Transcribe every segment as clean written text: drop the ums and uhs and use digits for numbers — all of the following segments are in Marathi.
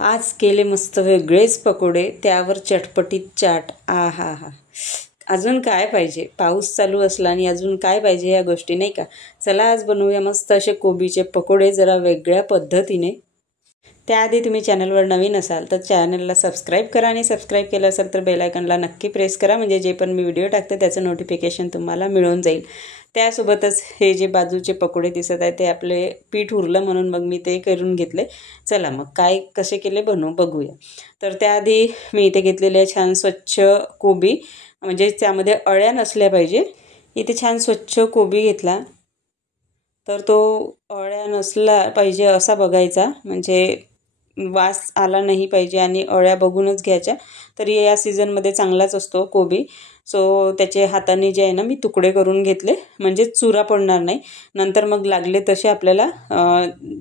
आज केले मस्त वेगळेच पकोडे, त्यावर चटपटीत चाट. हा. अजून काय पाहिजे? पाऊस चालू असला आणि अजून काय पाहिजे या गोष्टी, नाही का? चला आज बनवूया मस्त असे कोबीचे पकोडे जरा वेगळ्या पद्धतीने. त्याआधी तुम्ही चॅनलवर नवीन असाल तर चॅनलला सबस्क्राईब करा आणि सबस्क्राईब केलं असेल तर बेल आयकॉनला नक्की प्रेस करा, म्हणजे जे पण मी व्हिडिओ टाकते त्याचं नोटिफिकेशन तुम्हाला मिळून जाईल. त्यासोबतच हे जे बाजूचे पकोडे दिसत आहे ते आपले पीठ उरलं म्हणून मग मी ते करून घेतले. चला मग काय कसे केले बघूया. तर त्याआधी मी इथे घेतलेले छान स्वच्छ कोबी, म्हणजे त्यामध्ये अळ्या नसल्या पाहिजे. इथे छान स्वच्छ कोबी घेतला, तर तो अळ्या नसला पाहिजे असा बघायचा, म्हणजे वास आला नाही पाहिजे आणि अळ्या बघूनच घ्यायच्या. तरी या सीझनमध्ये चांगलाच असतो कोबी. सो त्याचे हाताने जे आहे ना मी तुकडे करून घेतले, म्हणजे चुरा पडणार नाही. नंतर मग लागले तसे आपल्याला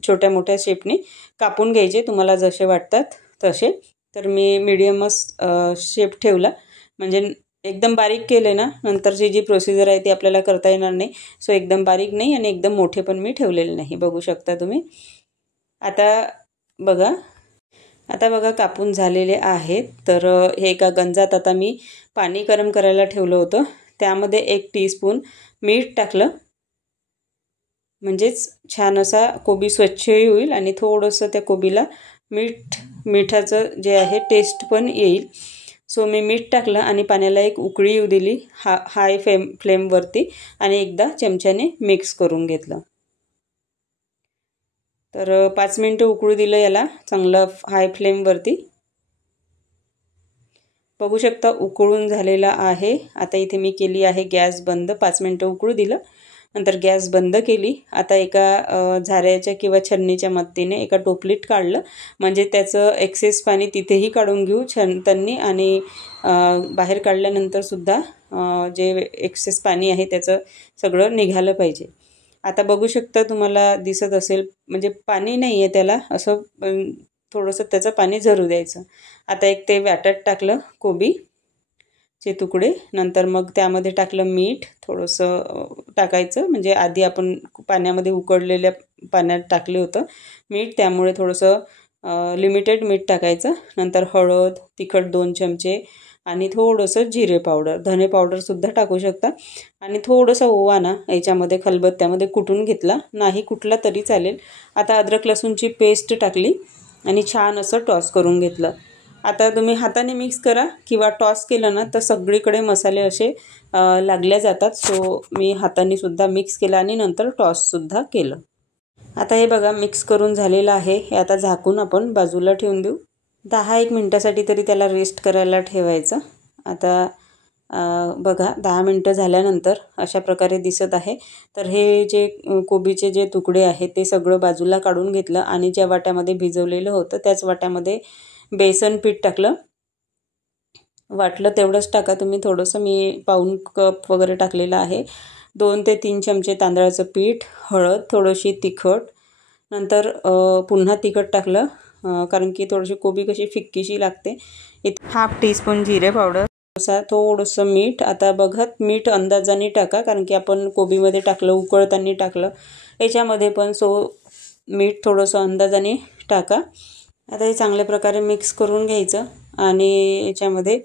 छोट्या मोठ्या शेपने कापून घ्यायचे, तुम्हाला जसे वाटतात तसे. तर मी मीडियमच शेप ठेवला, म्हणजे एकदम बारीक केले ना नंतरची जी प्रोसिजर आहे ती आपल्याला करता येणार नाही. सो एकदम बारीक नाही आणि एकदम मोठे पण मी ठेवलेले नाही, बघू शकता तुम्ही. आता बघा कापून झालेले आहेत. तर हे एका गंजात आता मी पाणी गरम करायला ठेवलं होतं, त्यामध्ये 1 टीस्पून मीठ टाकलं, म्हणजेच छान असा कोबी स्वच्छही होईल आणि थोडंसं त्या कोबीला मिठाचं जे आहे टेस्ट पण येईल. सो मी मीठ टाकलं आणि पाण्याला एक उकळी येऊ दिली हाय फ्लेमवरती, आणि एकदा चमच्याने मिक्स करून घेतलं. तर 5 मिनटं उकळू दिलं याला चांगलं हाय फ्लेमवरती. बघू शकता उकळून झालेला आहे. आता इथे मी केली आहे गॅस बंद. 5 मिनटं उकळू दिलं, नंतर गॅस बंद केली. आता एका झाऱ्याच्या किंवा छन्नीच्या मदतीने एका टोपलीत काढलं, म्हणजे त्याचं एक्सेस पाणी तिथेही काढून घेऊ त्यांनी, आणि बाहेर काढल्यानंतरसुद्धा जे एक्सेस पाणी आहे त्याचं सगळं निघालं पाहिजे. आता बघू शकता, तुम्हाला दिसत असेल, म्हणजे पाणी नाही आहे त्याला, असं थोडंसं त्याचं पाणी झरू द्यायचं. आता एक ते वाटत टाकलं कोबीचे तुकडे, नंतर मग त्यामध्ये टाकलं मीठ थोडंसं टाकायचं, म्हणजे आधी आपण पाण्यामध्ये उकळलेल्या पाण्यात टाकले होतं मीठ, त्यामुळे थोडंसं लिमिटेड मीठ टाकायचं. नंतर हळद, तिखट 2 चमचे आणि थोडंसं जिरे पावडर, धने पावडरसुद्धा टाकू शकता. आणि थोडंसं ओवा ना याच्यामध्ये खलबत्त्यामध्ये कुटून घेतला, नाही कुटला तरी चालेल. आता अद्रक लसूणची पेस्ट टाकली आणि छान असं टॉस करून घेतलं. आता तुम्ही हाताने मिक्स करा किंवा टॉस केलं ना तर सगळीकडे मसाले असे लागल्या जातात. सो मी हाताने सुद्धा मिक्स केलं आणि नंतर टॉससुद्धा केलं. आता हे बघा मिक्स करून झालेलं आहे. हे आता झाकून आपण बाजूला ठेवून देऊ. 10-1 मिनटासाठी तरी त्याला रेस्ट करायला ठेवायचं. आता बघा 10 मिनटं झाल्यानंतर अशा प्रकारे दिसत आहे. तर हे जे कोबीचे जे तुकडे आहेत ते सगळं बाजूला काढून घेतलं, आणि ज्या वाट्यामध्ये भिजवलेलं होतं त्याच वाट्यामध्ये बेसन पीठ टाकलं. वाटलं तेवढंच टाका तुम्ही, थोडंसं मी पाऊण कप वगैरे टाकलेलं आहे. 2 ते 3 चमचे तांदळाचं पीठ, हळद, थोडीशी तिखट, नंतर पुन्हा तिखट टाकलं, कारण की थोडीशी कोबी कशी फिक्कीशी लागते. इथे 1/2 टीस्पून जिरे पावडर, थोडंसं मीठ. आता बघत मीठ अंदाजाने टाका, कारण की आपण कोबीमध्ये टाकलं, उकळताना टाकलं याच्यामध्ये पण, सो मीठ थोडंसं अंदाजाने टाका. आता हे चांगल्या प्रकारे मिक्स करून घ्यायचं, आणि याच्यामध्ये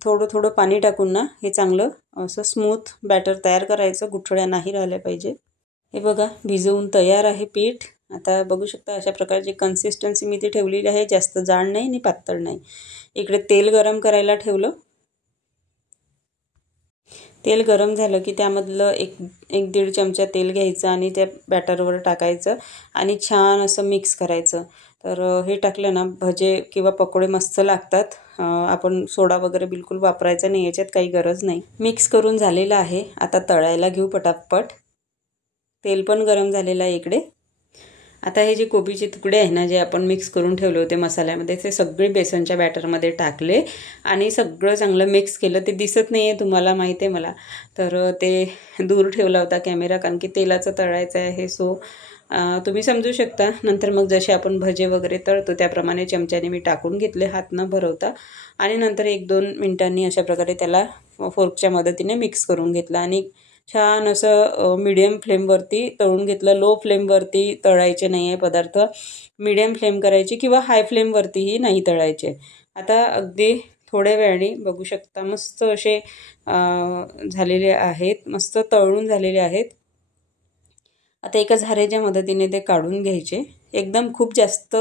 थोडं पाणी टाकून ना हे चांगलं असं स्मूथ बॅटर तयार करायचं, गुठळ्या नाही राहिल्या पाहिजे. हे बघा भिजवून तयार आहे पीठ. आता बघू शकता अशा प्रकारची कन्सिस्टन्सी मी ती ठेवलेली आहे, जास्त जाड नाही आणि पातळ नाही. इकडे तेल गरम करायला ठेवलं. तेल गरम झालं की त्यामधलं 1-1.5 चमचा तेल घ्यायचं आणि त्या बॅटरवर टाकायचं आणि छान असं मिक्स करायचं. तर हे टाकलं ना भजे किंवा पकोडे मस्त लागतात. आपण सोडा वगैरे बिलकुल वापरायचा नाही, याच्यात काही गरज नाही. मिक्स करून झालेलं आहे. आता तळायला घेऊ पटापट. तेल पण गरम झालेलं आहे इकडे. आता हे जे कोबीचे तुकडे आहे ना जे आपण मिक्स करून ठेवले होते मसाल्यामध्ये, ते सगळे बेसनच्या बॅटरमध्ये टाकले आणि सगळं चांगलं मिक्स केलं. ते दिसत नाही आहे तुम्हाला, माहिती आहे मला, तर ते दूर ठेवला होता कॅमेरा, कारण की तेलाचं तळायचं आहे. सो तुम्ही समजू शकता. नंतर मग जसे आपण भजे वगैरे तळतो त्याप्रमाणे चमच्याने मी टाकून घेतले, हात न भरवता, आणि नंतर 1-2 मिनिटांनी अशा प्रकारे त्याला फोर्कच्या मदतीने मिक्स करून घेतलं. आणि छान असं मीडियम फ्लेमवरती तळून घेतलं. लो फ्लेमवरती तळायचे नाही आहे पदार्थ, मीडियम फ्लेम करायची किंवा हाय फ्लेमवरतीही नाही तळायचे. आता अगदी थोड्या वेळाने बघू शकता मस्त असे झालेले आहेत, मस्त तळून झालेले आहेत. आता एका झाऱ्याच्या मदतीने ते काढून घ्यायचे. एकदम खूप जास्त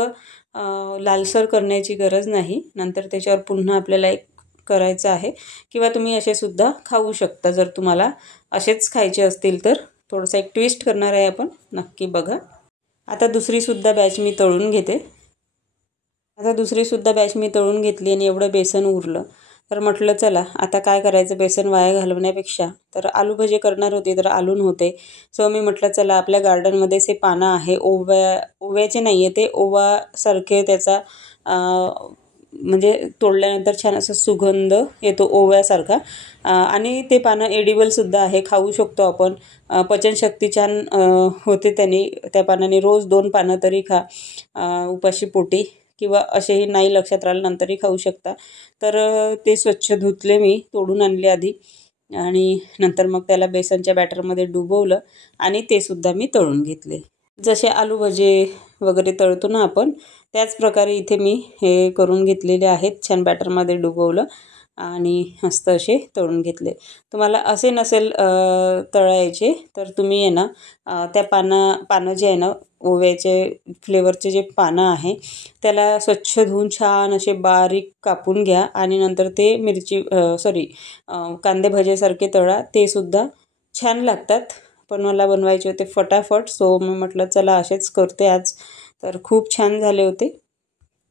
लालसर करण्याची गरज नाही. नंतर त्याच्यावर पुन्हा आपल्याला एक करायचं आहे किंवा तुम्ही असे सुद्धा खाऊ शकता. जर तुम्हाला असेच खायचे असतील तर थोडंसं एक ट्विस्ट करणार आहे आपण, नक्की बघा. आता दुसरीसुद्धा बॅच मी तळून घेते. तळून घेतली आणि एवढं बेसन उरलं तर म्हटलं चला आता काय करायचं, बेसन वाया घालवण्यापेक्षा. तर आलू भजे करणार होते तर आलू नव्हते. सो मी म्हटलं चला आपल्या गार्डनमध्येच हे पानं आहे, ओव्याचे नाही आहे ते, ओवासारखे त्याचा म्हणजे तोडल्यानंतर छान असा सुगंध येतो ओव्यासारखा. आणि ते पानं एडिबलसुद्धा आहे, खाऊ शकतो आपण. पचनशक्ती छान होते त्याने, त्या पानाने रोज 2 पानं तरी खा उपाशी पोटी, किंवा असेही नाही लक्षात राहिलं नंतरही खाऊ शकता. तर ते स्वच्छ धुतले मी, तोडून आणले आधी आणि नंतर मग त्याला बेसनच्या बॅटरमध्ये डुबवलं आणि ते सुद्धा मी तळून घेतले. जसे आलू भजे वगैरे तळतो ना आपण, त्याच प्रकारे इथे मी हे करून घेतलेले आहेत. छान बॅटरमध्ये डुबवलं आणि मस्त असे तळून घेतले. तुम्हाला असे नसेल तळायचे तर तुम्ही आहे ना त्या पानं जे आहे ना ओव्याचे फ्लेवरचे जे पानं आहे त्याला स्वच्छ धुवून छान असे बारीक कापून घ्या आणि नंतर ते कांदे भजेसारखे तळा. ते सुद्धा छान लागतात. पण मला बनवायचे होते फटाफट, सो मी म्हटलं चला असेच करते आज. तर खूप छान झाले होते.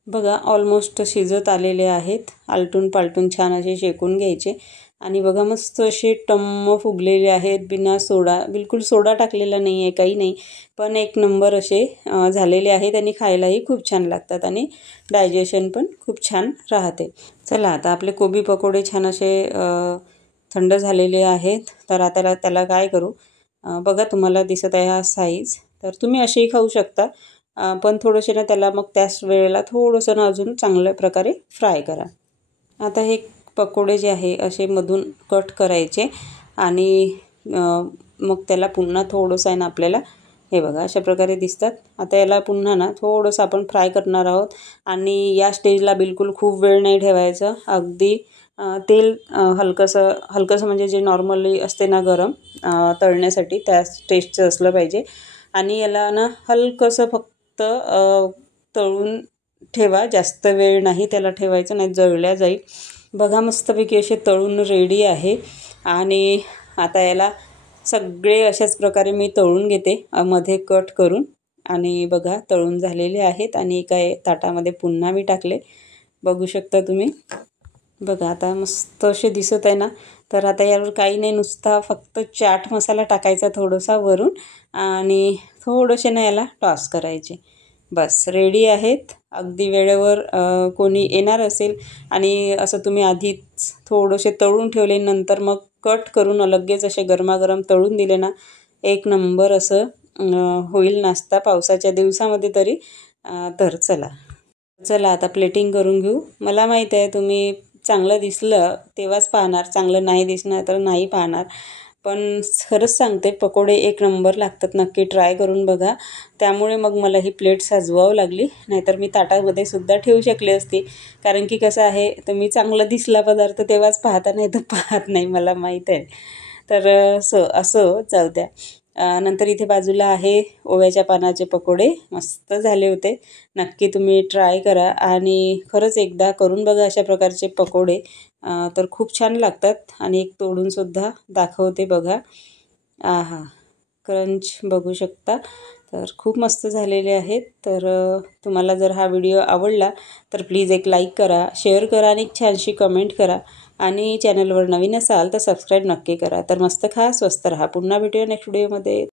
बघा ऑलमोस्ट शिजत आलेले आहेत. आलटून पालटून छान असे शेकून घ्यायचे आणि बघा मस्त असे टम्म फुगलेले आहेत, बिना सोडा, बिलकुल सोडा टाकलेला नाही आहे, काही नाही. पण एक नंबर असे झालेले आहेत आणि खायलाही खूप छान लागतात आणि डायजेशन पण खूप छान राहते. चला आता आपले कोबी पकोडे छान असे थंड झालेले आहेत. तर आता त्याला काय करू, बघा तुम्हाला दिसत आहे हा साईज. तर तुम्ही असेही खाऊ शकता, पण थोडेसे ना त्याला मग त्याच वेळेला थोडंसं ना अजून चांगल्या प्रकारे फ्राय करा. आता हे पकोडे जे आहे असे मधून कट करायचे आणि मग त्याला पुन्हा थोडंसं आहे ना आपल्याला हे बघा अशा प्रकारे दिसतात. आता याला पुन्हा ना थोडंसं आपण फ्राय करणार आहोत आणि या स्टेजला बिलकुल खूप वेळ नाही ठेवायचं. अगदी तेल हलकंसं म्हणजे जे नॉर्मली असते ना गरम तळण्यासाठी त्या टेस्टचं असलं पाहिजे. आणि याला ना हलकंसं फक्त तळून ठेवा, जास्त वेळ नाही त्याला ठेवायचं, नाही जळल्या जाईल. बघा मस्तपैकी असे तळून रेडी आहे. आणि आता याला सगळे अशाच प्रकारे मी तळून घेते मध्ये कट करून. आणि बघा तळून झालेले आहेत आणि एका ताटामध्ये पुन्हा मी टाकले, बघू शकता तुम्ही. बघा आता मस्त असे दिसत आहे ना. तर आता यावर काही नाही, नुसता फक्त चाट मसाला टाकायचा थोडासा वरून आणि थोडेसे ना याला टॉस करायचे, बस रेडी आहेत. अगदी वेळेवर कोणी येणार असेल आणि असं तुम्ही आधीच थोडेसे तळून ठेवले, नंतर मग कट करून लगेच असे गरमागरम तळून दिले ना, एक नंबर असं होईल नाश्ता पावसाच्या दिवसामध्ये तरी. तर चला आता प्लेटिंग करून घेऊ. मला माहीत आहे तुम्ही चांगलं दिसलं तेव्हाच पाहणार, चांगलं नाही दिसणार तर नाही पाहणार. पण खरंच सांगते पकोडे एक नंबर लागतात, नक्की ट्राय करून बघा. त्यामुळे मग मला ही प्लेट सजवावं लागली, नाहीतर मी ताटामध्ये सुद्धा ठेवू शकले असते. कारण की कसं आहे, तुम्ही चांगलं दिसला पदार्थ तेव्हाच पाहता, नाही तर पाहत नाही, मला माहीत आहे. तर असं जाऊ द्या. नंतर इथे बाजूला आहे ओव्याच्या पानाचे पकोडे, मस्त झाले होते. नक्की तुम्ही ट्राय करा आणि खरंच एकदा करून बघा अशा प्रकारचे पकोडे, तर खूप छान लागतात. आणि एक तोडूनसुद्धा दाखवते बघा. आहा, क्रंच बघू शकता. तर खूप मस्त झालेले आहेत. तर तुम्हाला जर हा व्हिडिओ आवडला तर प्लीज एक लाईक करा, शेअर करा आणि एक छानशी कमेंट करा. आणि चॅनलवर नवीन असाल तर सबस्क्राईब नक्की करा. तर मस्त खा, स्वस्त राहा. पुन्हा भेटूया नेक्स्ट व्हिडिओमध्ये.